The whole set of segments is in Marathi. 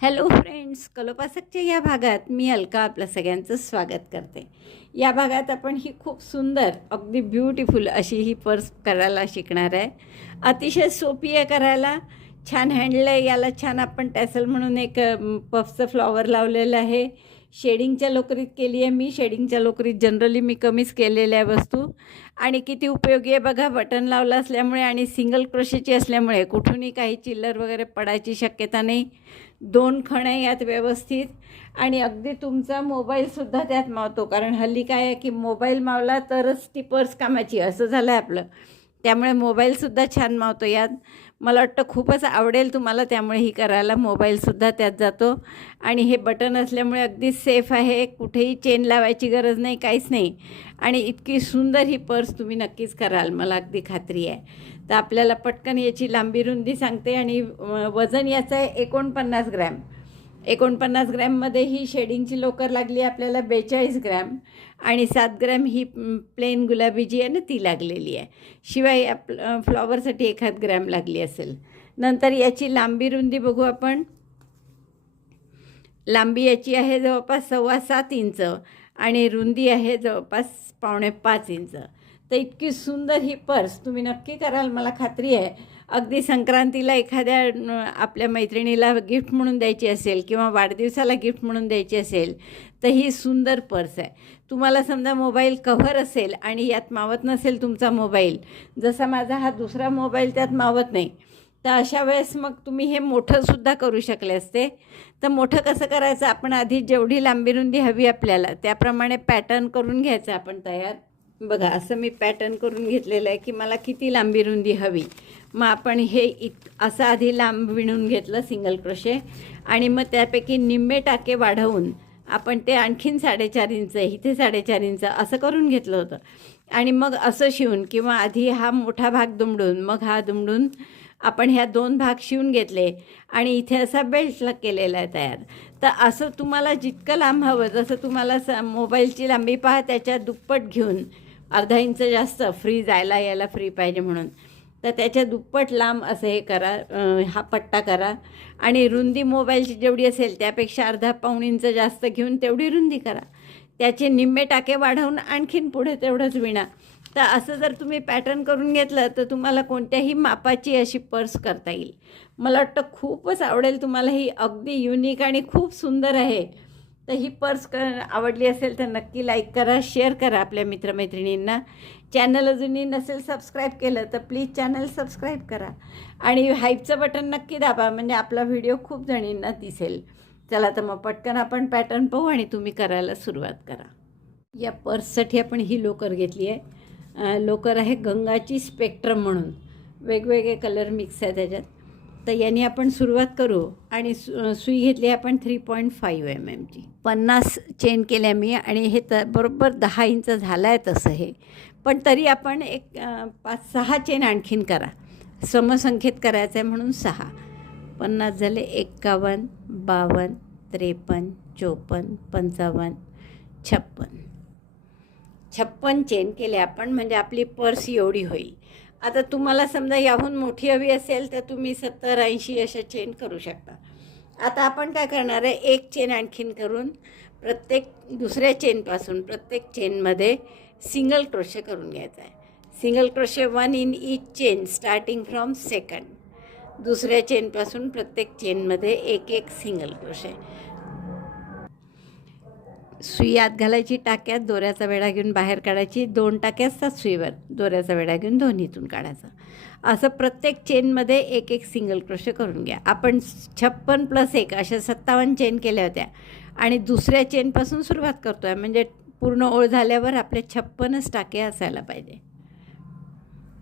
हॅलो फ्रेंड्स, कलोपासकच्या या भागात मी अलका आपल्या सगळ्यांचं स्वागत करते. या भागात आपण ही खूप सुंदर अगदी ब्युटिफुल अशी ही पर्स करायला शिकणार आहे. अतिशय सोपी आहे करायला, छान हँडल आहे. याला छान आपण टॅसल म्हणून एक पफचं फ्लॉवर लावलेलं आहे. शेडिंगच्या लोकरीत केली आहे मी. शेडिंगच्या लोकरीत जनरली मी कमीच केलेल्या आहे वस्तू. आणि किती उपयोगी आहे बघा. बटन लावलं असल्यामुळे आणि सिंगल क्रोशेची असल्यामुळे कुठूनही काही चिल्लर वगैरे पडायची शक्यता नाही. 2 खणे यात व्यवस्थित आणि अगदी तुमचा मोबाईलसुद्धा त्यात मावतो. कारण हल्ली काय आहे की मोबाईल मावला तरच ती पर्स कामाची असं झालं आहे आपलं. त्यामुळे मोबाईलसुद्धा छान मावतो यात. मला वाटतं खूपच आवडेल तुम्हाला, त्यामुळे ही करायला. मोबाईलसुद्धा त्यात जातो आणि हे बटन असल्यामुळे अगदी सेफ आहे. कुठेही चेन लावायची गरज नाही, काहीच नाही. आणि इतकी सुंदर ही पर्स तुम्ही नक्कीच कराल, मला अगदी खात्री आहे. तर आपल्याला पटकन याची लांबी रुंदी सांगते आणि वजन याचं आहे 49 ग्रॅम. 49 ग्रॅममध्ये ही शेडिंगची लोकर लागली आपल्याला 42 ग्रॅम आणि 7 ग्रॅम ही प्लेन गुलाबी जी आहे ना ती लागलेली आहे. शिवाय या फ्लॉवरसाठी 1 ग्रॅम लागली असेल. नंतर याची लांबी रुंदी बघू आपण. लांबी याची आहे जवळपास 7.25 इंच आणि रुंदी आहे जवळपास 4.25 इंच. तर इतकी सुंदर ही पर्स तुम्ही नक्की कराल, मला खात्री आहे. अगदी संक्रांतीला एखाद्या आपल्या मैत्रिणीला गिफ्ट म्हणून द्यायची असेल किंवा वाढदिवसाला गिफ्ट म्हणून द्यायची असेल तर ही सुंदर पर्स आहे. तुम्हाला समजा मोबाईल कव्हर असेल आणि यात मावत नसेल तुमचा मोबाईल, जसा माझा हा दुसरा मोबाईल त्यात मावत नाही, तर अशा वेळेस मग तुम्ही हे मोठंसुद्धा करू शकले असते. तर मोठं कसं करायचं, आपण आधी जेवढी लांबी रुंदी हवी आपल्याला त्याप्रमाणे पॅटर्न करून घ्यायचं आपण तयार. बघा असं मी पॅटर्न करून घेतलेलं आहे की मला किती लांबी रुंदी हवी. मग आपण हे असं आधी लांब विणून घेतलं सिंगल क्रोशे आणि मग त्यापैकी निम्मे टाके वाढवून आपण ते आणखीन 4.5 इंच, इथे 4.5 इंच असं करून घेतलं होतं. आणि मग असं शिवून किंवा आधी हा मोठा भाग दुमडून मग हा दुमडून आपण ह्या 2 भाग शिवून घेतले आणि इथे असा बेल्टला केलेला आहे तयार. तर असं तुम्हाला जितकं लांब हवं, जसं तुम्हाला मोबाईलची लांबी पहा त्याच्या दुप्पट घेऊन, अर्धा इंच जास्त फ्री जायला यायला फ्री पाहिजे म्हणून, तर त्याच्या दुप्पट लांब असं हे करा, हा पट्टा करा. आणि रुंदी मोबाईलची जेवढी असेल त्यापेक्षा अर्धा पाऊण इंच जास्त घेऊन तेवढी रुंदी करा. त्याचे निम्मे टाके वाढवून आणखीन पुढे तेवढंच विणा. तर असं जर तुम्ही पॅटर्न करून घेतलं तर तुम्हाला कोणत्याही मापाची अशी पर्स करता येईल. मला वाटतं खूपच आवडेल तुम्हाला. ही अगदी युनिक आणि खूप सुंदर आहे. तर ही पर्स आवडली असेल तर नक्की लाईक करा, शेअर करा आपल्या मित्रमैत्रिणींना. चॅनल अजूनही नसेल सबस्क्राईब केलं तर प्लीज चॅनल सबस्क्राईब करा आणि हाईपचं बटन नक्की दाबा, म्हणजे आपला व्हिडिओ खूप जणींना दिसेल. चला तर मग पटकन आपण पॅटर्न पाहू आणि तुम्ही करायला सुरुवात करा. या पर्ससाठी आपण ही लोकर घेतली आहे. लोकर आहे गंगाची स्पेक्ट्रम म्हणून, वेगवेगळे कलर मिक्स आहे त्याच्यात. तर याने आपण सुरुवात करू. आणि सुई घेतली आपण 3.5 mm. 50 चेन केल्या मी आणि हे बरोबर 10 इंच झालं आहे तसं हे. पण तरी आपण एक 5-6 चेन आणखीन करा. समसंख्येत करायचं आहे म्हणून 6. 50 झाले. 51, 52, 53, 54, 55, 56 चेन केले आपण, म्हणजे आपली पर्स एवढी होईल. आता तुम्हाला समजा याहून मोठी हवी असेल तर तुम्ही 70-80 अशा चेन करू शकता. आता आपण काय करणार आहे, एक चेन आणखीन करून प्रत्येक दुसऱ्या चेनपासून प्रत्येक चेनमध्ये सिंगल क्रोशे करून घ्यायचा आहे. Single crochet 1 in each chain starting from second. दुसऱ्या चेनपासून प्रत्येक चेनमध्ये एक सिंगल क्रोशे. सुई आत घालायची, टाक्यात दोऱ्याचा वेढा घेऊन बाहेर काढायची. 2 टाके असतात सुईवर, दोऱ्याचा वेढा घेऊन दोन्हीतून काढायचा. असं प्रत्येक चेनमध्ये एक सिंगल क्रोशे करून घ्या. आपण 56 + 1 अशा 57 चेन केल्या होत्या आणि दुसऱ्या चेनपासून सुरुवात करतो आहे, म्हणजे पूर्ण ओळ झाल्यावर आपले 56च टाके असायला पाहिजे.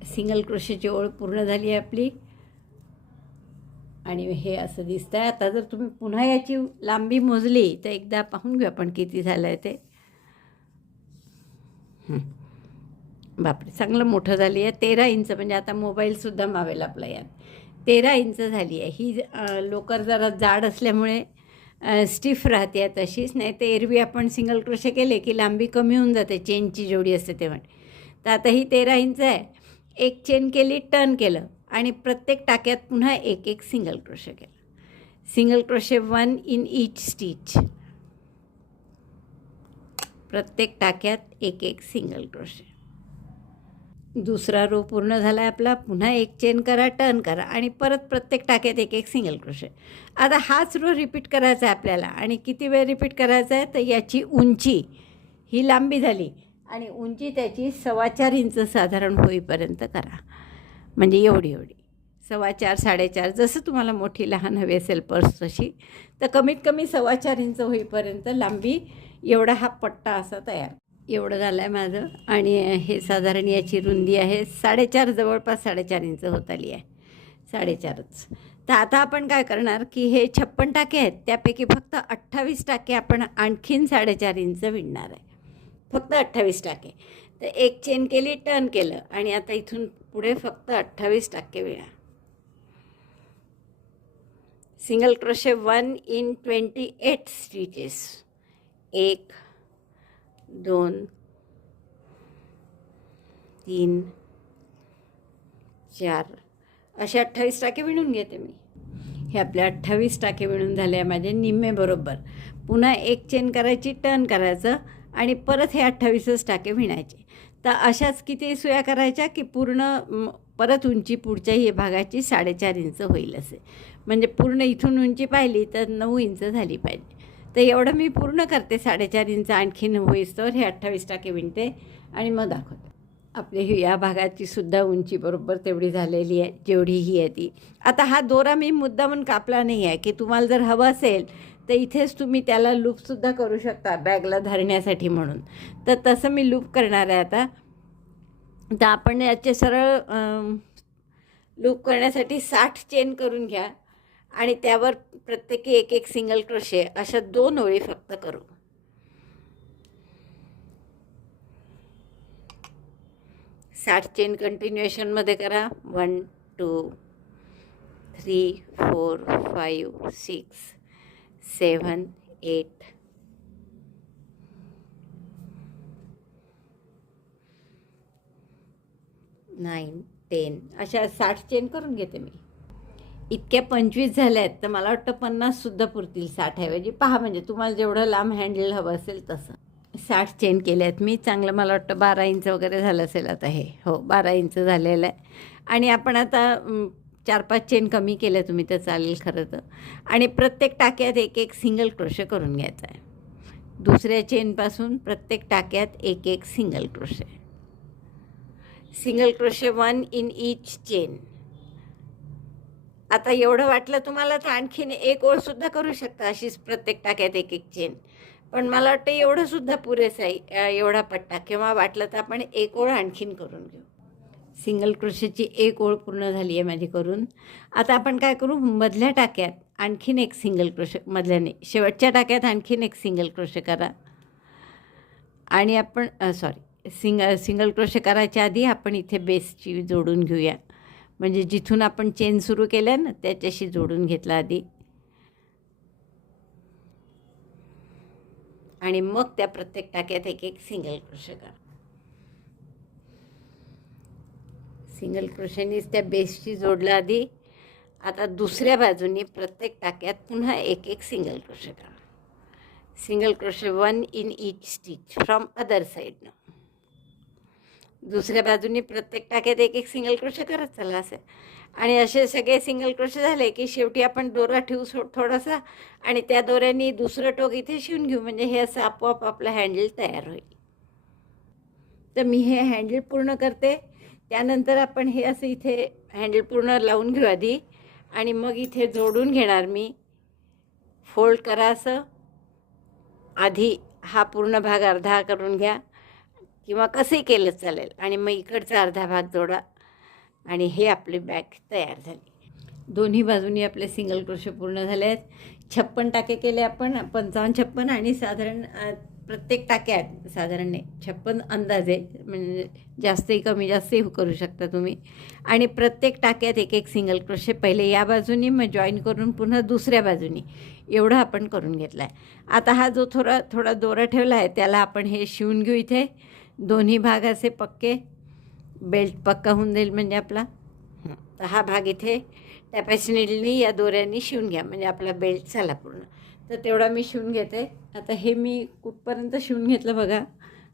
सिंगल क्रोशेची ओळ पूर्ण झाली आहे आपली आणि हे असं दिसतं आहे. आता जर तुम्ही पुन्हा याची लांबी मोजली तर एकदा पाहून घेऊ आपण किती झालं आहे ते. बापरे, चांगलं मोठं झाली आहे. 13 इंच, म्हणजे आता मोबाईलसुद्धा मावेल आपला यात. 13 इंच झाली आहे. ही लोकर जरा जाड असल्यामुळे स्टिफ राहते आहे तशीच. नाही तर एरवी आपण सिंगल क्रोशे केले की लांबी कमी होऊन जाते चेनची जेवढी असते तेव्हा. तर आता ही 13 इंच आहे. एक चेन केली, टर्न केलं आणि प्रत्येक टाक्यात पुन्हा एक सिंगल क्रोशे केलं. Single crochet 1 in each stitch. प्रत्येक टाक्यात एक एक सिंगल क्रोशे. दुसरा रो पूर्ण झाला आहे आपला. पुन्हा एक चेन करा, टर्न करा आणि परत प्रत्येक टाक्यात एक एक सिंगल क्रोशे. आता हाच रो रिपीट करायचा आहे आपल्याला. आणि किती वेळ रिपीट करायचा आहे तर याची उंची ही लांबी झाली आणि उंची त्याची 4.25 इंच साधारण होईपर्यंत करा. म्हणजे एवढी 4.25 4.5 जसं तुम्हाला मोठी लहान हवी असेल पर्स तशी, तर कमीत कमी 4.25 इंच होईपर्यंत लांबी एवढा हा पट्टा असा तयार. एवढं झालं आहे माझं. आणि हे साधारण याची रुंदी आहे 4.5, जवळपास 4.5 इंच होत आली आहे. 4.5च. तर आता आपण काय करणार की हे 56 टाके आहेत, त्यापैकी फक्त 28 टाके आपण आणखीन 4.5 इंच विणणार आहे. फक्त 28 टाके. तर एक चेन केली, टर्न केलं आणि आता इथून पुढे फक्त 28 टाके विणा. Single crochet 1 in 28 stitches. 1 2 3 4 असे 28 टाके विणून घेते मी. हे आपले 28 टाके विणून झाले आहे माझे निम्मे बरोबर. पुन्हा एक चेन करायची, टर्न करायचं आणि परत हे 28च टाके विणायचे. तर अशाच किती सुया करायच्या की पूर्ण परत उंची पुढच्याही भागाची 4.5 इंच होईल असे. म्हणजे पूर्ण इथून उंची पाहिली तर 9 इंच झाली पाहिजे. तर एवढं मी पूर्ण करते. 4.5 इंच आणखीन होईस्तोवर हे 28 टाके विणते आणि मग दाखवते. आपली या भागाची सुद्धा उंची बरोबर तेवढी झालेली आहे जेवढी ही आहे ती. आता हा दोरा मी मुद्दामून कापला नाही आहे की तुम्हाला जर हवं असेल तर इथेच तुम्ही त्याला लूपसुद्धा करू शकता बॅगला धरण्यासाठी म्हणून. तर तसं मी लूप करणार आहे आता. तर आपण याचे सरळ लूप करण्यासाठी 60 चेन करून घ्या आणि त्यावर प्रत्येकी एक एक सिंगल क्रोशे अशा 2 ओळी फक्त करू. साठ चेन कंटिन्युएशनमध्ये करा. 1 2 3 4 5 6 7 8 9 10 अशा 60 चेन करून घेते मी. इतक्या 25 झाल्या आहेत तर मला वाटतं 50सुद्धा पुरतील 60 ऐवजी. पहा म्हणजे तुम्हाला जेवढं लांब हँडल हवं असेल तसं. 60 चेन केल्या आहेत मी. चांगलं मला वाटतं 12 इंच वगैरे झालं असेल आता हे. हो 12 इंच झालेलं आहे. आणि आपण आता 4-5 चेन कमी केल्या तुम्ही तर चालेल खरं तर. आणि प्रत्येक टाक्यात एक एक सिंगल क्रोशे करून घ्यायचा आहे. दुसऱ्या चेनपासून प्रत्येक टाक्यात एक एक single crochet. Single crochet 1 in each chain. आता एवढं वाटलं तुम्हाला तर आणखीन एक ओळसुद्धा करू शकता अशीच प्रत्येक टाक्यात एक एक चेन. पण मला वाटतं एवढंसुद्धा पुरेसं आहे एवढा पट्टा. किंवा वाटलं तर आपण एक ओळ आणखीन करून घेऊ. सिंगल क्रोशेची एक ओळ पूर्ण झाली आहे माझी करून. आता आपण काय करू, मधल्या टाक्यात आणखीन एक सिंगल क्रोशे, मधल्याने शेवटच्या टाक्यात आणखीन एक सिंगल क्रोशे करा. आणि आपण सिंगल क्रोशे करायच्या आधी आपण इथे बेसची जोडून घेऊया. म्हणजे जिथून आपण चेन सुरू केल्या ना त्याच्याशी जोडून घेतला आधी. आणि मग त्या प्रत्येक टाक्यात एक एक सिंगल क्रोशे करा. सिंगल क्रोशेनीच त्या बेसशी जोडलं आधी. आता दुसऱ्या बाजूनी प्रत्येक टाक्यात पुन्हा एक एक सिंगल क्रोशे करा. Single crochet 1 in each stitch from other साईडनं. दुसऱ्या बाजूनी प्रत्येक टाक्यात एक एक सिंगल क्रोशे करत चला असे. आणि असे सगळे सिंगल क्रोशे झाले की शेवटी आपण दोरा ठेवू थोडासा आणि त्या दोऱ्याने दुसरं टोक इथे शिवून घेऊ. म्हणजे हे असं आपोआप आपलं हँडल तयार होईल. तर मी हे हँडल पूर्ण करते. त्यानंतर आपण हे असं इथे हँडल पूर्ण लावून घेऊ आधी आणि मग इथे जोडून घेणार मी. फोल्ड करा असं. आधी हा पूर्ण भाग अर्धा करून घ्या किंवा कसंही केलं चालेल. आणि मग इकडचा अर्धा भाग जोडा आणि हे आपली बॅग तयार झाली. दोन्ही बाजूनी आपले सिंगल क्रोशे पूर्ण झाले आहेत. 56 टाके केले आपण. 55-56 आणि साधारण प्रत्येक टाक्यात साधारण 56 अंदाजे. म्हणजे जास्तही कमी जास्तही करू शकता तुम्ही. आणि प्रत्येक टाक्यात एक एक सिंगल क्रोशे पहिले या बाजूनी मग जॉईन करून पुन्हा दुसऱ्या बाजूनी एवढं आपण करून घेतलं आहे. आता हा जो थोडा दोरा ठेवला आहे त्याला आपण हे शिवून घेऊ इथे. दोन्ही भाग असे पक्के बेल्ट पक्का होऊन जाईल म्हणजे आपला. तर हा भाग इथे टॅपॅसिनेटली या दोऱ्यांनी शिवून घ्या, म्हणजे आपला बेल्ट झाला पूर्ण. तर तेवढा मी शिवून घेते. आता हे मी कुठपर्यंत शिवून घेतलं बघा.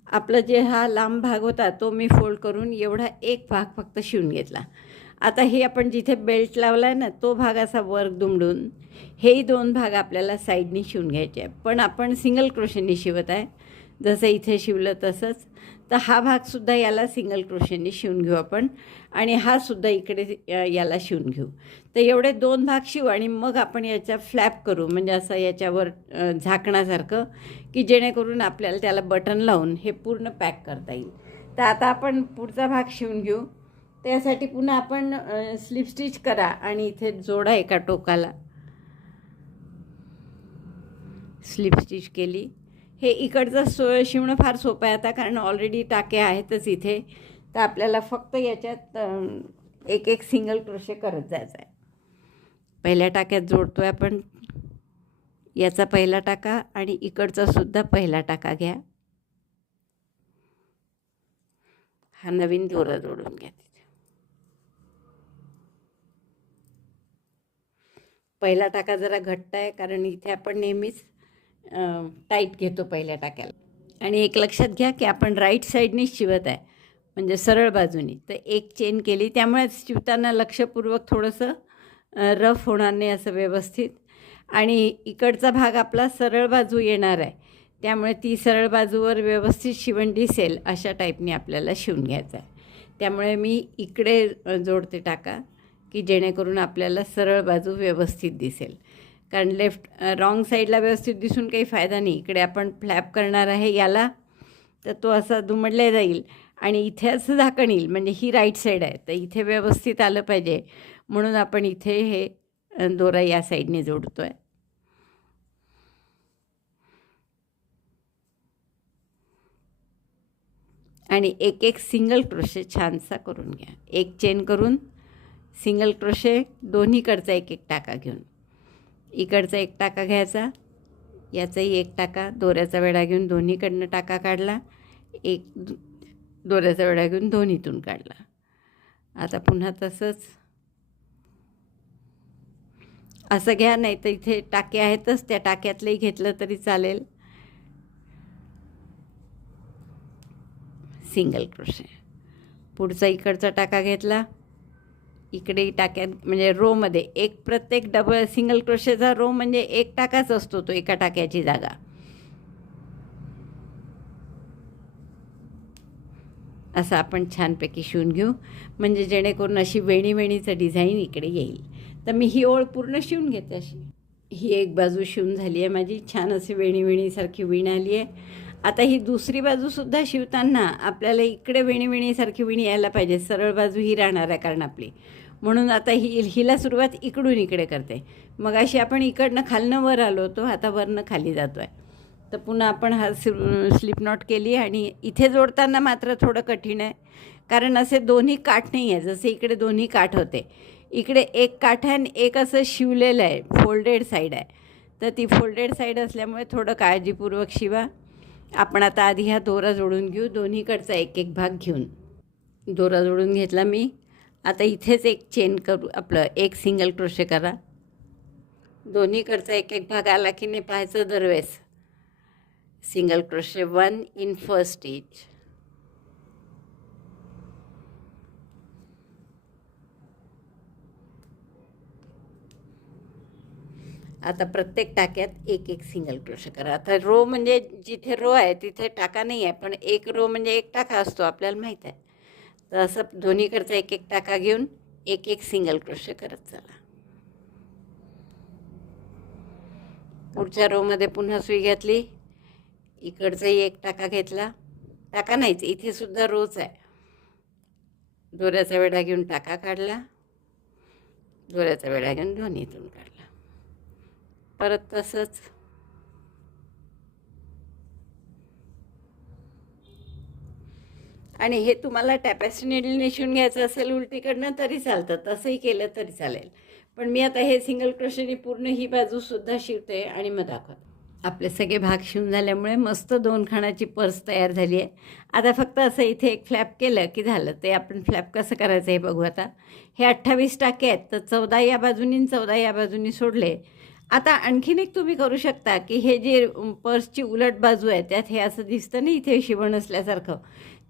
आपलं जे हा लांब भाग होता तो मी फोल्ड करून एवढा एक भाग फक्त शिवून घेतला. आता हे आपण जिथे बेल्ट लावला आहे ना, तो भाग असा वर दुमडून हेही 2 भाग आपल्याला साईडनी शिवून घ्यायचे आहे. पण आपण सिंगल क्रोशेनी शिवत आहे, जसं इथे शिवलं तसंच. तर हा भागसुद्धा याला सिंगल क्रोशेनी शिवून घेऊ आपण, आणि हा सुद्धा इकडे याला शिवून घेऊ. तर एवढे 2 भाग शिवू आणि मग आपण याचा फ्लॅप करू, म्हणजे असं याच्यावर झाकण्यासारखं, की जेणेकरून आपल्याला त्याला बटन लावून हे पूर्ण पॅक करता येईल. तर आता आपण पुढचा भाग शिवून घेऊ. त्यासाठी पुन्हा आपण स्लिप स्टिच करा आणि इथे जोडा एका टोकाला. स्लिप स्टिच केली. हे इकडचं शिवणं फार सोपं आहे आता, कारण ऑलरेडी टाके आहेतच इथे. तर आपल्याला फक्त याच्यात एक एक सिंगल क्रोशे करत जायचं आहे. पहिल्या टाक्यात जोडतो आहे आपण याचा पहिला टाका, आणि इकडचा सुद्धा पहिला टाका घ्या. हा नवीन दोरा जोडून घ्या. पहिला टाका जरा घट्ट आहे, कारण इथे आपण नेहमीच टाईट घेतो पहिल्या टाक्याला. आणि एक लक्षात घ्या की आपण राईट साईडनीच शिवत आहे, म्हणजे सरळ बाजूनी. तर एक चेन केली, त्यामुळे शिवताना लक्षपूर्वक थोडंसं रफ होणार नाही असं व्यवस्थित. आणि इकडचा भाग आपला सरळ बाजू येणार आहे, त्यामुळे ती सरळ बाजूवर व्यवस्थित शिवण दिसेल अशा टाईपने आपल्याला शिवून घ्यायचं आहे. त्यामुळे मी इकडे जोडते टाका, की जेणेकरून आपल्याला सरळ बाजू व्यवस्थित दिसेल. कारण रॉंग साईडला व्यवस्थित दिसून काही फायदा नाही. इकडे आपण फ्लॅप करणार आहे याला, तर तो असा दुमडला जाईल आणि इथे असं झाकण येईल, म्हणजे ही राईट साईड आहे, तर इथे व्यवस्थित आलं पाहिजे. म्हणून आपण इथे हे दोरा या साईडने जोडतो आहे. आणि एक एक सिंगल क्रोशे छानसा करून घ्या. एक चेन करून सिंगल क्रोशे दोन्हीकडचा एक एक टाका घेऊन, इकडचा एक टाका घ्यायचा, याचाही एक टाका, दोऱ्याचा वेढा घेऊन दोन्हीकडनं टाका काढला, एक दोऱ्याचा वेढा घेऊन दोन्हीतून काढला. आता पुन्हा तसंच असं घ्या, नाही तर इथे टाके आहेतच, त्या टाक्यातलंही घेतलं तरी चालेल. Single crochet. पुढचा इकडचा टाका घेतला, इकडे टाक्यात म्हणजे रोमध्ये एक प्रत्येक सिंगल क्रोशेचा रो म्हणजे एक टाकाच असतो, तो एका टाक्याची जागा. असं आपण छानपैकी शिवून घेऊ, म्हणजे जेणेकरून अशी वेणीचं डिझाईन इकडे येईल. तर मी ही ओळ पूर्ण शिवून घेते. अशी ही एक बाजू शिवून झाली आहे माझी, छान अशी वेणीसारखी विण आली आहे. आता ही दुसरी बाजूसुद्धा शिवताना आपल्याला इकडे वेणीसारखी विण यायला पाहिजे. सरळ बाजू ही राहणार आहे कारण आपली, म्हणून आता हिला सुरुवात इकडून इकडे करते. मग अशी आपण इकडनं खालनं वर आलो होतो, आता वरनं खाली जातो आहे. तर पुन्हा आपण हा स्लिप नॉट केली, आणि इथे जोडताना मात्र थोडं कठीण आहे, कारण असे दोन्ही काठ नाही आहे. जसे इकडे दोन्ही काठ होते, इकडे एक काठ आहे आणि एक असं शिवलेलं आहे, फोल्डेड साईड आहे. तर ती फोल्डेड साईड असल्यामुळे थोडं काळजीपूर्वक शिवा. आपण आता आधी हा दोरा जोडून घेऊ, दोन्हीकडचा एक एक भाग घेऊन. दोरा जोडून घेतला मी. आता इथेच एक चेन करू, आपलं एक सिंगल क्रोशे करा. दोन्हीकडचा एक एक भाग आला की नाही पाहायचं दरवेळेस. Single crochet 1 in first stitch. आता प्रत्येक टाक्यात एक एक सिंगल क्रोशे करा. आता रो म्हणजे जिथे रो आहे तिथे टाका नाही आहे, पण एक रो म्हणजे एक टाका असतो, आपल्याला माहीत आहे. तर असं दोन्हीकडचा एक एक टाका घेऊन एक एक सिंगल क्रोशे करत चला. पुढच्या रोमध्ये पुन्हा सुई घातली, इकडचाही एक टाका घेतला, टाका नाहीच, इथे सुद्धा रोच आहे. दोऱ्याचा वेढा घेऊन टाका काढला, दोऱ्याचा वेढा घेऊन दोन्हीतून काढला. परत तसंच. आणि हे तुम्हाला टॅपेस्ट्री नीडलने शिवून घ्यायचं असेल उलटीकडनं तरी चालतं, तसंही केलं तरी चालेल. पण मी आता हे सिंगल क्रोशेने पूर्ण ही बाजूसुद्धा शिवते आणि मग दाखवते. आपले सगळे भाग शिवून झाल्यामुळे मस्त 2 खाणाची पर्स तयार झाली आहे. आता फक्त असं इथे एक फ्लॅप केलं की झालं. ते आपण फ्लॅप कसं करायचं हे बघू आता. हे 28 टाके आहेत, तर 14 या बाजूनी आणि 14 या बाजूनी सोडले. आता आणखीन एक तुम्ही करू शकता की हे जे पर्सची उलट बाजू आहे त्यात हे असं दिसतं ना इथे शिवण असल्यासारखं,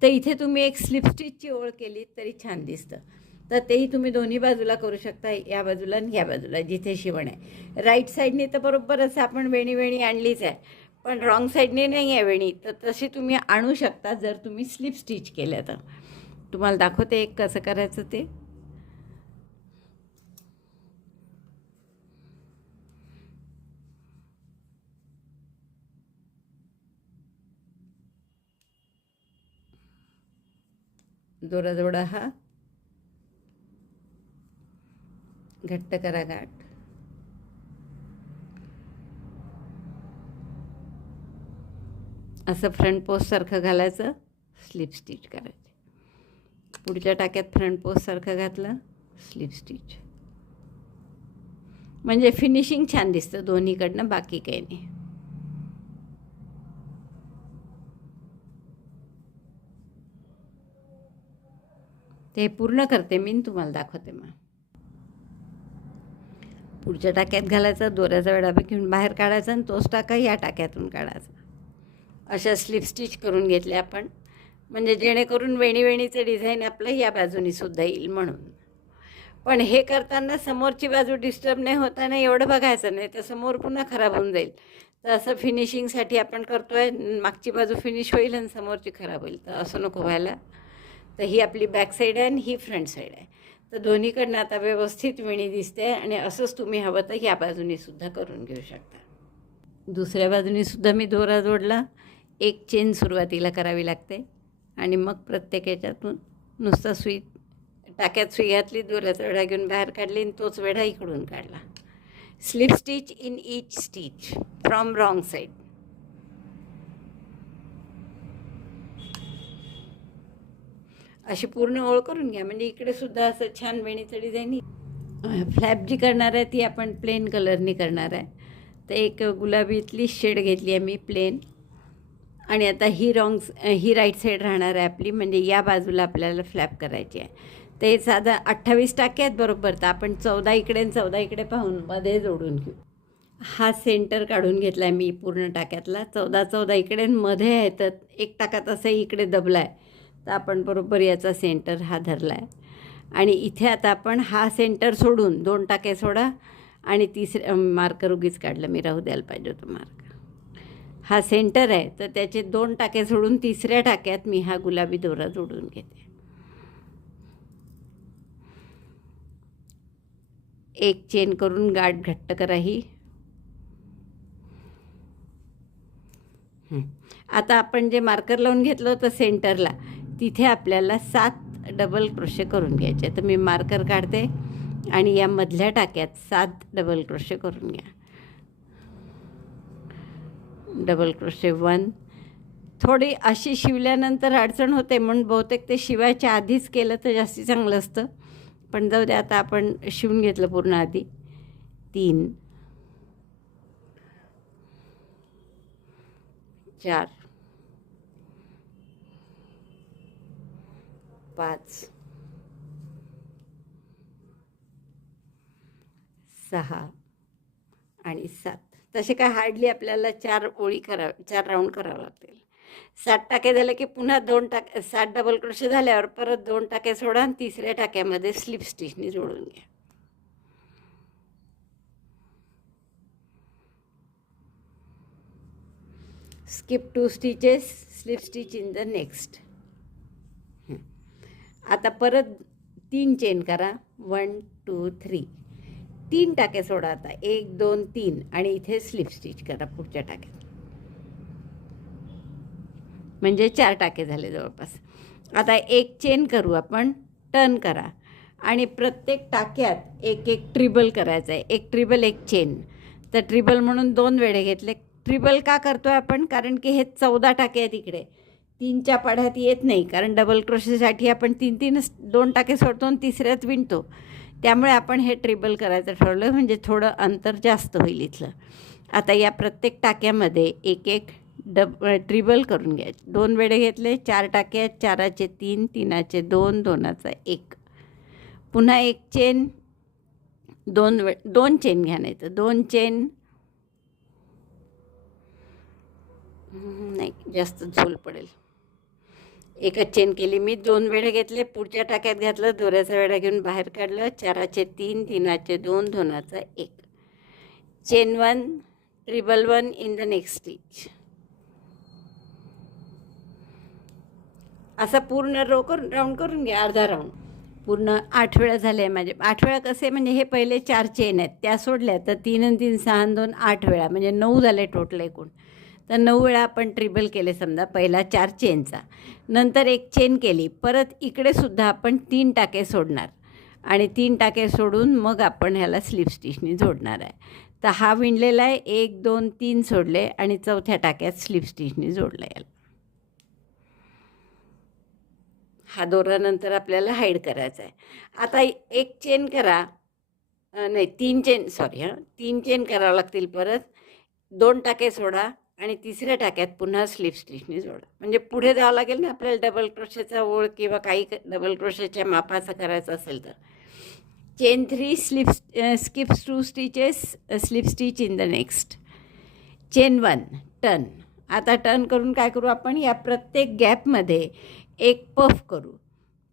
तर इथे तुम्ही एक स्लिप स्टिचची ओळ केली तरी छान दिसतं. तर तेही तुम्ही दोन्ही बाजूला करू शकता, या बाजूला आणि या बाजूला जिथे शिवण आहे. राईट साईडने तर बरोबर असं आपण वेणी आणलीच आहे, पण रॉंग साईडने नाही आहे वेणी, तर तशी तुम्ही आणू शकता जर तुम्ही स्लिप स्टिच केलं तर. तुम्हाला दाखवते एक कसं करायचं ते. दोरा जोडा हा, घट्ट करा गाठ, असं फ्रंट पोस्टसारखं घालायचं, स्लिप स्टिच करायचे. पुढच्या टाक्यात फ्रंट पोस्टसारखं घातलं, स्लिप स्टिच. म्हणजे फिनिशिंग छान दिसतं दोन्हीकडनं, बाकी काही नाही. ते पूर्ण करते मी, तुम्हाला दाखवते. मग पुढच्या टाक्यात घालायचा, दोऱ्याचा वेढा घेऊन बाहेर काढायचा आणि तोच टाका या टाक्यातून काढायचा. अशा स्लिप स्टिच करून घेतल्या आपण, म्हणजे जेणेकरून वेणीचं डिझाईन आपलं या बाजूनी सुद्धा येईल म्हणून. पण हे करताना समोरची बाजू डिस्टर्ब नाही होताना एवढं बघायचं नाही, तर समोर पुन्हा खराब होऊन जाईल. तर असं फिनिशिंगसाठी आपण करतो आहे, मागची बाजू फिनिश होईल आणि समोरची खराब होईल, तर असं नको व्हायला. तर ही आपली बॅक साईड आहे आणि ही फ्रंट साईड आहे. तर दोन्हीकडनं आता व्यवस्थित वेणी दिसते आणि असंच तुम्ही हवं तर या बाजूनी सुद्धा करून घेऊ शकता. दुसऱ्या बाजूनी सुद्धा मी दोरा जोडला. एक चेन सुरुवातीला करावी लागते आणि मग प्रत्येक याच्यातून नुसता टाक्यात सुई घातली, दोऱ्याचा वेढा घेऊन बाहेर काढली आणि तोच वेढा इकडून काढला. Slip stitch in each stitch from wrong side. अशी पूर्ण ओळ करून घ्या, म्हणजे इकडे सुद्धा असं छान वेणीचं डिझाईन. फ्लॅप जी करणार आहे ती आपण प्लेन कलरनी करणार आहे. तर एक गुलाबीतली शेड घेतली आहे मी प्लेन, आणि आता ही राईट साईड राहणार आहे आपली, म्हणजे या बाजूला आपल्याला फ्लॅप करायची आहे. ते साधा 28 टाके आहेत बरोबर, तर आपण 14 इकडे आणि 14 इकडे पाहून मध्ये जोडून घेऊ. हा सेंटर काढून घेतला आहे मी पूर्ण टाक्यातला. 14 इकडे मध्ये आहे, तर एक टाका तसाही इकडे दबला आहे, तर आपण बरोबर याचा सेंटर हा धरला आहे. आणि इथे आता आपण हा सेंटर सोडून 2 टाके सोडा, आणि तिसरे मार्कर उगीच काढलं मी, राहू द्यायला पाहिजे होतं मार्कर. हा सेंटर आहे, तर त्याचे 2 टाके सोडून तिसऱ्या टाक्यात मी हा गुलाबी दोरा जोडून घेते. एक चेन करून गाठ घट्ट करा ही. आता आपण जे मार्कर लावून घेतलं होतं सेंटरला, तिथे आपल्याला 7 डबल क्रोशे करून घ्यायचे. तर मी मार्कर काढते आणि या मधल्या टाक्यात 7 डबल क्रोशे करून घ्या. Double crochet 1. थोडी अशी शिवल्यानंतर अडचण होते, म्हणून बहुतेक ते शिवायच्या आधीच केलं तर जास्ती चांगलं असतं, पण जाऊ दे, आता आपण शिवून घेतलं पूर्ण आधी. 3, 4, 5, 6 आणि 7. तसे काय हार्डली आपल्याला 4 राऊंड करावं लागतील. 7 टाके झाले की पुन्हा 7 डबल क्रोशे झाल्यावर परत 2 टाके सोडा आणि तिसऱ्या टाक्यामध्ये स्लिप स्टिचने जोडून घ्या. Skip 2 stitches, slip stitch in the next. आता परत 3 चेन करा. 1, 2, 3. 3 टाके सोडा आता, 1, 2, 3, आणि इथे स्लिप स्टिच करा पुढच्या टाक्यात, म्हणजे 4 टाके झाले जवळपास. आता एक चेन करू आपण, टर्न करा आणि प्रत्येक टाक्यात एक ट्रिबल करायचं आहे. एक ट्रिबल एक चेन. तर ट्रिबल म्हणून 2 वेढे घेतले. ट्रिबल का करतो आहे आपण, कारण की हे 14 टाके आहेत इकडे, 3च्या पाढ्यात येत नाही, कारण डबल क्रोशेसाठी आपण 2 टाके सोडतो आणि तिसऱ्यात विणतो. त्यामुळे आपण हे ट्रिबल करायचं ठरवलं, म्हणजे थोडं अंतर जास्त होईल इथलं. आता या प्रत्येक टाक्यामध्ये एक एक ट्रिबल करून घ्यायचे. 2 वेढे घेतले, 4 टाके आहेत, 4चे 3, 3चे 2, 2चा 1. पुन्हा एक चेन, 2 चेन घ्या, नाही तर 2 चेन नाही, जास्त झोल पडेल. एकच चेन केली मी, 2 वेढे घेतले, पुढच्या टाक्यात घातलं, दोऱ्याचा वेढा घेऊन बाहेर काढलं, 4चे 3, 3चे 2, 2चा 1. Chain 1, ट्रिबल 1 in the next stitch. असा पूर्ण राऊंड करून घ्या, अर्धा राऊंड. पूर्ण 8 वेळा झाले माझे. 8 वेळा कसे, म्हणजे हे पहिले 4 चेन आहेत त्या सोडल्या तर 3 आणि 3 6 आणि 2 8 वेळा, म्हणजे 9 झाले टोटल एकूण. तर 9 वेळा आपण ट्रिबल केले समजा, पहिला 4 चेनचा, नंतर एक चेन केली, परत इकडे सुद्धा आपण 3 टाके सोडणार आणि 3 टाके सोडून मग आपण ह्याला स्लिप स्टिचनी जोडणार आहे. तर हा विणलेला आहे, 1 2 3 सोडले आणि चौथ्या टाक्यात स्लिप स्टिचनी जोडला याला. हा दोरा नंतर आपल्याला हाईड करायचा आहे. आता एक चेन करा, नाही 3 चेन, सॉरी 3 चेन करावं लागतील. परत 2 टाके सोडा आणि तिसऱ्या टाक्यात पुन्हा स्लिप स्टिचनी जोडा. म्हणजे पुढे जावं लागेल ना आपल्याला डबल क्रोशेचा ओळ किंवा काही डबल क्रोशेच्या मापाचा करायचं असेल तर. Chain 3 skips 2 stitches, slip stitch in the next. Chain 1 turn. आता टर्न करून काय करू आपण, या प्रत्येक गॅपमध्ये एक पफ करू.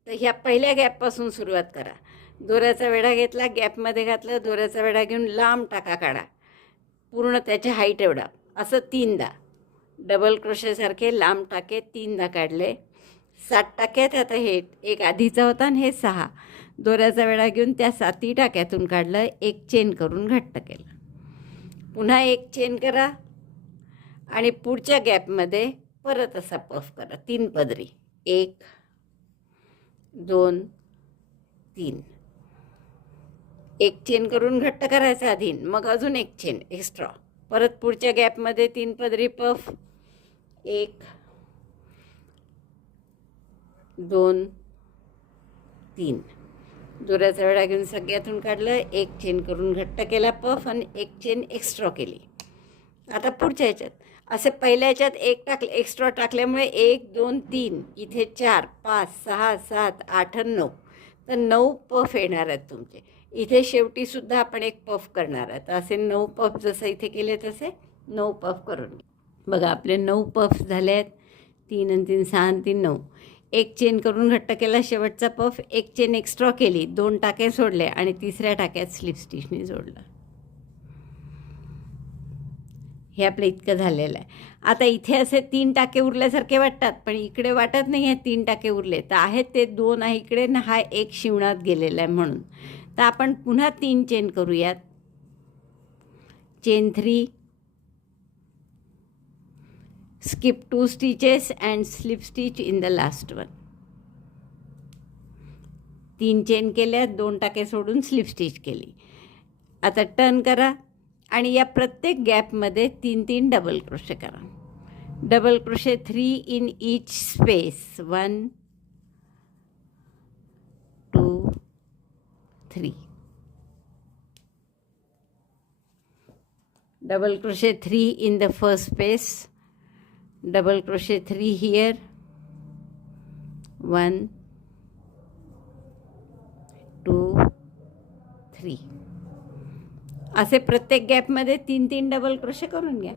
तर ह्या पहिल्या गॅपपासून सुरुवात करा. दोऱ्याचा वेढा घेतला, गॅपमध्ये घातलं, दोऱ्याचा वेढा घेऊन लांब टाका काढा, पूर्ण त्याच्या हाईट एवढा, असं 3दा डबल क्रोशेसारखे लांब टाके 3दा काढले. 7 टाक्यात. आता हे एक आधीचा होता आणि हे 6. दोऱ्याचा वेढा घेऊन त्या 7ही टाक्यातून काढलं, एक चेन करून घट्ट केलं. पुन्हा एक चेन करा आणि पुढच्या गॅपमध्ये परत असा पफ करा 3 पदरी. 1 2 3. एक चेन करून घट्ट करायचा आधी, मग अजून एक चेन एक्स्ट्रा, परत पुढच्या गॅपमध्ये 3 पदरी पफ. 1 2 3. दोऱ्याचा वेढा घेऊन सगळ्यातून काढलं, एक चेन करून घट्ट केला पफ आणि एक चेन एक्स्ट्रा केली. आता पुढच्या ह्याच्यात असे पहिल्या ह्याच्यात एक एक्स्ट्रा टाकल्यामुळे 1 2 3, इथे 4 5 6 7 8 आणि 9. तर 9 पफ येणार आहेत तुमचे. इथे शेवटीसुद्धा आपण एक पफ करणार आहेत. असे 9 पफ जसं इथे केले तसे 9 पफ करून बघा. आपले 9 पफ झाले आहेत. 3 आणि 3 6 आणि 3 9. एक चेन करून घट्ट केला, शेवटचा पफ, एक चेन एक्स्ट्रा केली, 2 टाके सोडले आणि तिसऱ्या टाक्यात स्लिप स्टिचनी जोडलं. हे आपलं इतकं झालेलं आहे. आता इथे असे 3 टाके उरल्यासारखे वाटतात, पण इकडे वाटत नाही आहे 3 टाके उरले. तर आहेत ते 2 आहे इकडे ना, हा एक शिवणात गेलेला आहे म्हणून. तर आपण पुन्हा 3 चेन करूयात. Chain 3, skip 2 stitches and slip stitch in the last one. 3 chain केल्या, 2 टाके सोडून स्लिप स्टिच केली. आता टर्न करा आणि या प्रत्येक गॅपमध्ये 3 3 डबल क्रोशे करा. Double crochet 3 in each space. 1 2 3. Double crochet 3 in the first space. Double crochet 3 here. 1 2 3. असे प्रत्येक गॅपमध्ये 3 3 डबल क्रोशे करून घ्या.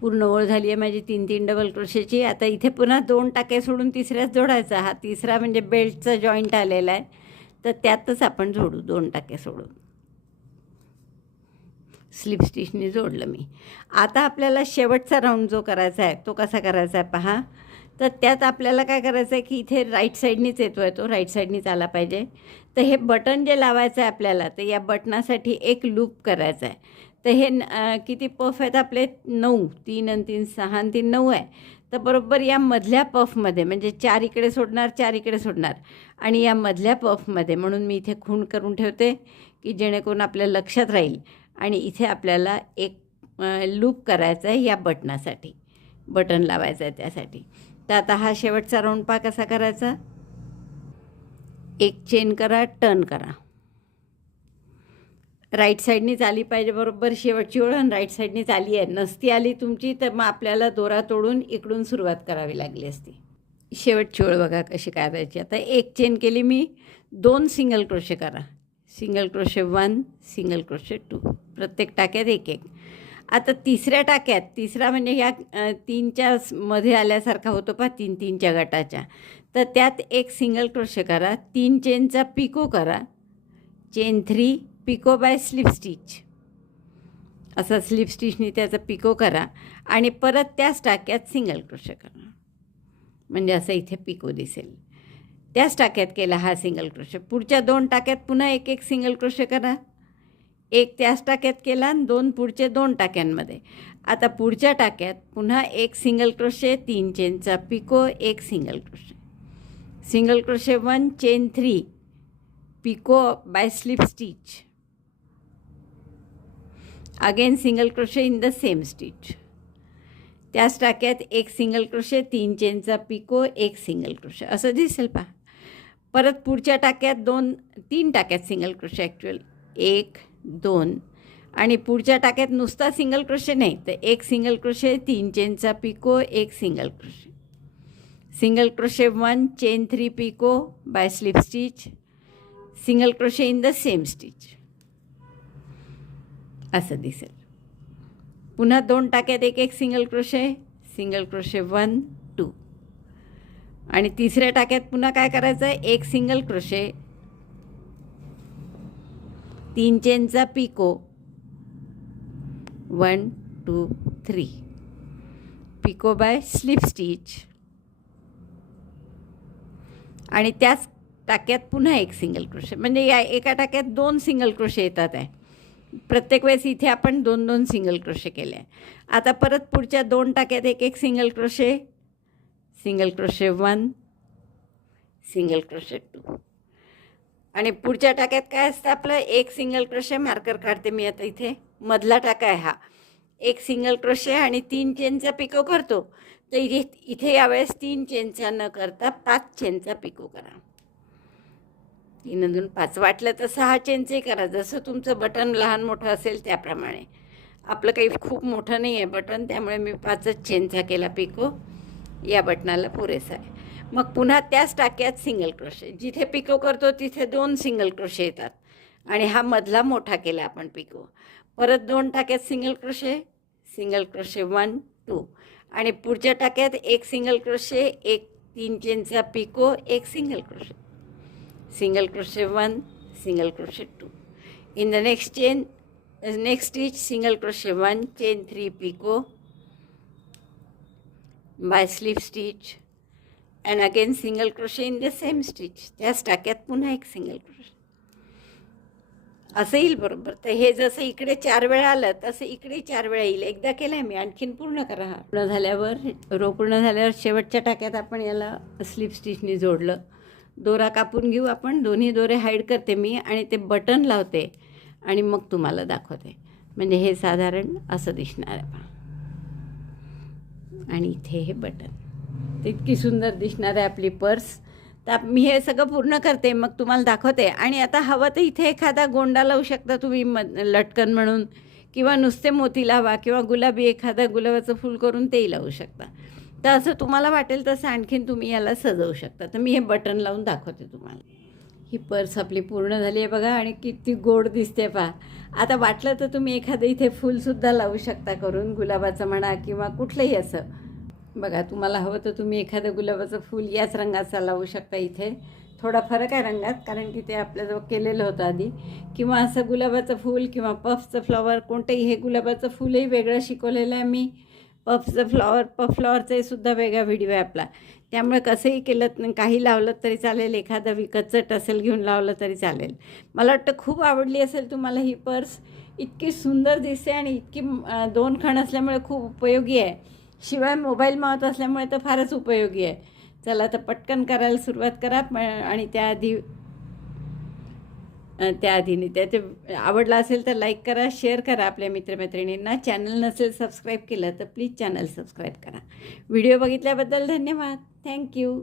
पूर्ण ओळ झाली आहे माझी 3 3 डबल क्रोशेची. आता इथे पुन्हा 2 टाके सोडून तिसऱ्याच जोडायचा. हा तिसरा म्हणजे बेल्टचा जॉईंट आलेला आहे, तर त्यातच आपण जोडू 2 टाके सोडून. स्लिप स्टिचनी जोडलं मी. आता आपल्याला शेवटचा राऊंड जो करायचा आहे तो कसा करायचा आहे पहा. तर त्यात आपल्याला काय करायचं आहे की इथे राईट साईडनीच येतो आहे, तो राईट साईडनीच आला पाहिजे. तर हे बटन जे लावायचं आहे आपल्याला, तर या बटनासाठी एक लूप करायचा आहे. तर हे किती पफ आहेत आपले 9. 3 आणि 3 6 आणि 3 9 आहे. तर बरोबर या मधल्या पफमध्ये, म्हणजे 4 इकडे सोडणार 4 इकडे सोडणार आणि या मधल्या पफमध्ये, म्हणून मी इथे खूण करून ठेवते की जेणेकरून आपल्या लक्षात राहील. आणि इथे आपल्याला एक लूप करायचा आहे या बटनासाठी, बटन लावायचं आहे त्यासाठी. तर आता हा शेवटचा राऊंड पहा कसा करायचा. एक चेन करा, टर्न करा, राईट साईडनीच आली पाहिजे, बरोबर शेवटची ओळ आणि राईट साईडनीच आली आहे. नसती आली तुमची तर मग आपल्याला दोरा तोडून इकडून सुरुवात करावी लागली असती. शेवटची ओळ बघा कशी करायची. आता एक चेन केली मी, 2 सिंगल क्रोशे करा. सिंगल क्रोशे 1, सिंगल क्रोशे 2, प्रत्येक टाक्यात एक एक. आता तिसऱ्या टाक्यात, तिसरा म्हणजे ह्या 3च्या मध्ये आल्यासारखा होतो पहा, 3-3च्या गटाच्या, तर त्यात एक सिंगल क्रोशे करा, 3 चेनचा पिको करा, chain 3 picot by slip stitch, असा स्लिप स्टिचनी त्याचा पिको करा आणि परत त्याच टाक्यात सिंगल क्रोशे करा, म्हणजे असं इथे पिको दिसेल. त्याच टाक्यात केला हा सिंगल क्रोशे. पुढच्या 2 टाक्यात पुन्हा एक एक सिंगल क्रोशे करा, एक त्याच टाक्यात केला आणि 2 पुढचे 2 टाक्यांमध्ये. आता पुढच्या टाक्यात पुन्हा एक सिंगल क्रोशे, 3 चेनचा पिको, एक single crochet, single crochet 1, chain 3 picot by slip stitch, again single crochet in the same stitch. त्याच टाक्यात एक सिंगल क्रोशे, 3 चेनचा पिको, एक सिंगल क्रोशे, असं दिसेल पहा. परत पुढच्या टाक्यात 3 टाक्यात सिंगल क्रोशे, ॲक्च्युअल 1, 2, आणि पुढच्या टाक्यात नुसता सिंगल क्रोशे नाही तर एक सिंगल क्रोशे, 3 चेनचा पिको, एक single crochet, single crochet 1, chain 3 picot by slip stitch, single crochet in the same stitch, असं दिसेल. पुन्हा 2 टाक्यात एक एक सिंगल क्रोशे, सिंगल क्रोशे 1, 2, आणि तिसऱ्या टाक्यात पुन्हा काय करायचं आहे, एक सिंगल क्रोशे, 3 चेनचा picot, 1, 2, 3, picot by slip stitch, आणि त्याच टाक्यात पुन्हा एक सिंगल क्रोशे. म्हणजे या एका टाक्यात 2 सिंगल क्रोशे येतात आहे. प्रत्येक वेळेस इथे आपण 2-2 सिंगल क्रोशे केले. आता परत पुढच्या 2 टाक्यात एक एक single crochet, single crochet 1, single crochet 2, आणि पुढच्या टाक्यात काय असतं आपलं, एक सिंगल क्रोशे, मार्कर काढते मी आता इथे, मधला टाका आहे हा, एक सिंगल क्रोशे आणि 3 चेनचा पिको करतो. तर इथे यावेळेस 3 चेनचा न करता 5 चेनचा पिको करा. 3 5 वाटलं तर 6 चेनचे करा, जसं तुमचं बटन लहान मोठं असेल त्याप्रमाणे. आपलं काही खूप मोठं नाही आहे बटन, त्यामुळे मी 5च चेनचा केला पिको, या बटनाला पुरेसा आहे. मग पुन्हा त्याच टाक्यात सिंगल क्रोशे, जिथे पिको करतो तिथे 2 सिंगल क्रोशे येतात, आणि हा मधला मोठा केला आपण पिको. परत 2 टाक्यात सिंगल क्रोशे, सिंगल क्रोशे 1, 2, आणि पुढच्या टाक्यात एक सिंगल क्रोशे, एक 3 चेनचा पिको, एक single crochet, single crochet 1, single crochet 2, in the next stitch single crochet 1, chain 3 picot by slip stitch, and again single crochet in the same stitch. त्याच टाक्यात पुन्हा एक सिंगल क्रोशे, असं येईल बरोबर. तर हे जसं इकडे 4 वेळा आलं तसं इकडे 4 वेळा येईल. एकदा केलं आहे मी, आणखीन पूर्ण करा. हा पूर्ण झाल्यावर, रो पूर्ण झाल्यावर शेवटच्या टाक्यात आपण याला स्लिप स्टिचनी जोडलं. दोरा कापून घेऊ आपण, दोन्ही दोरे हाईड करते मी आणि ते बटन लावते आणि मग तुम्हाला दाखवते. म्हणजे हे साधारण असं दिसणार आहे, आणि इथे हे बटन, ते इतकी सुंदर दिसणार आहे आपली पर्स. तर मी हे सगळं पूर्ण करते, मग तुम्हाला दाखवते. आणि आता हवं तर इथे एखादा गोंडा लावू शकता तुम्ही लटकन म्हणून, किंवा नुसते मोती लावा, किंवा गुलाबी एखादा गुलाबाचं फूल करून तेही लावू शकता. तर असं तुम्हाला वाटेल तसं आणखीन तुम्ही याला सजवू शकता. तर मी हे बटन लावून दाखवते तुम्हाला. ही पर्स आपली पूर्ण झाली आहे बघा, आणि किती गोड दिसते पहा. आता वाटलं तर तुम्ही एखादं इथे फूलसुद्धा लावू शकता करून, गुलाबाचं म्हणा किंवा कुठलंही असं. बघा, तुम्हाला हवं तर तुम्ही एखादं गुलाबाचं फूल याच रंगाचा लावू शकता. इथे थोडा फरक आहे रंगात, कारण की ते आपल्याजवळ केलेलं होतं आधी. किंवा असं गुलाबाचं फूल किंवा पफचं फ्लॉवर, कोणतंही. हे गुलाबाचं फूलही वेगळं शिकवलेलं आहे मी. पफ फ्लॉवरचे सुद्धा वेगळा व्हिडिओ आहे आपला. त्यामुळे कसंही केलं, काही लावलं तरी चालेल, एखादं विकतचं टसेल घेऊन लावलं तरी चालेल. मला वाटतं खूप आवडली असेल तुम्हाला ही पर्स. इतकी सुंदर दिसते आणि इतकी 2 खण असल्यामुळे खूप उपयोगी आहे. शिवाय मोबाईल मावत असल्यामुळे तर फारच उपयोगी आहे. चला तर पटकन करायला सुरुवात करा. आणि त्याआधी त्याचे आवडला असेल तर लाईक करा, शेअर करा आपल्या मित्रमैत्रिणींना. चॅनल नसेल सबस्क्राईब केलं तर प्लीज चॅनल सबस्क्राईब करा. व्हिडिओ बघितल्याबद्दल धन्यवाद. थँक्यू.